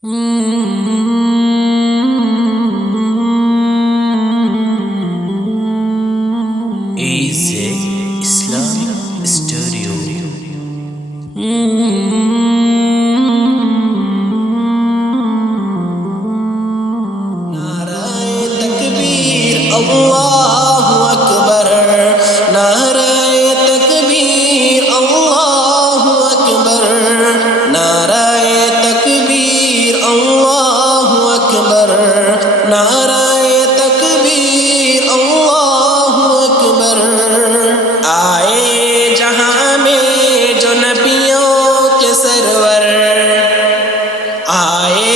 Easy Islam Studio. نعرہ تکبیر اللہ اکبر، نعرہ تکبیر اللہ اکبر، نعرہ تکبیر اللہ اکبر، نعرہ تکبیر اللہ اکبر۔ آئے جہاں میں جو نبیوں کے سرور، آئے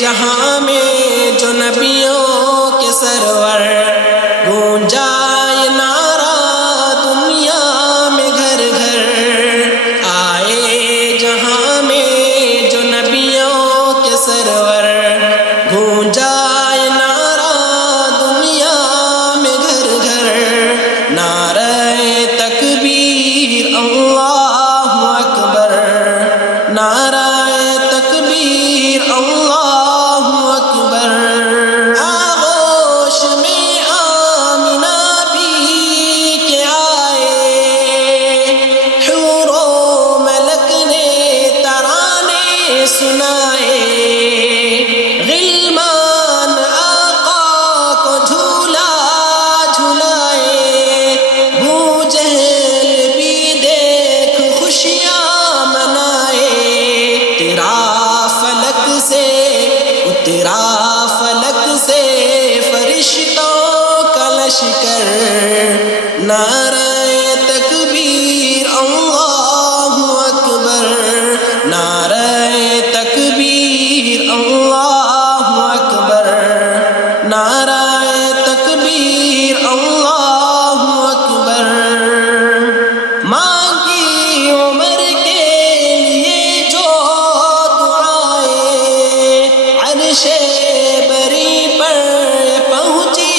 جہاں میں جو نبیوں کے سرور، گونجا یہ نعرہ دنیا میں گھر گھر۔ آئے جہاں میں جو نبیوں کے سرور، گونجا یہ نعرہ دنیا میں گھر گھر۔ نعرہ تکبیر اللہ اکبر، نعرہ تکبیر اللہ اکبر۔ آغوش میں آمنہ بھی کے آئے، حور و ملک نے ترانے سنائے، غلمان آقا کو جھولا جھلائے، ابو جہل بھی دیکھ خوشیاں منائے۔ اترا فلک سے فرشتوں کا لشکر، نعرہ تکبیر اللہ اکبر، نعرہ تکبیر اللہ اکبر، نعرہ تکبیر اللہ اکبر۔ مانگی عمر کے لیے جو دعائیں، عرش بری پر پہنچی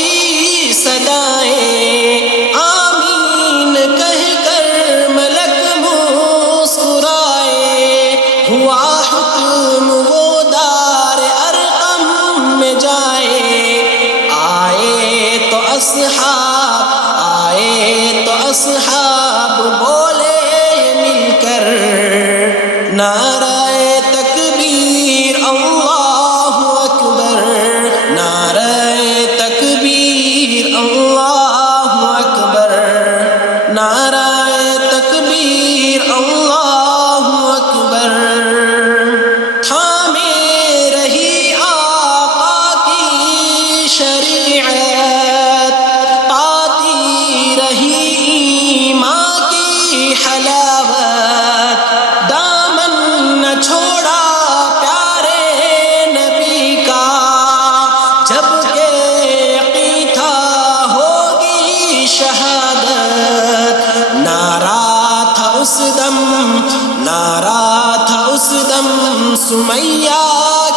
صدائیں، آمین کہہ کر ملک مسکرائے، ہوا حکم وہ دار ارقم میں جائے۔ آئے تو اصحاب بولے مل کر، نعرہ تکبیر اللہ اکبر، نعرہ تکبیر اللہ اکبر، نعرہ تکبیر اللہ اکبر۔ تھامے رہی آقا کی شریعت، پاتی رہی ایمان کی حلاوت، دامن نہ چھوڑا پیارے نبی کا، جب کہ یقین تھا ہوگی شہادت۔ نعرہ تھا اس دم سمیہ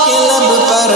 کے لب پر،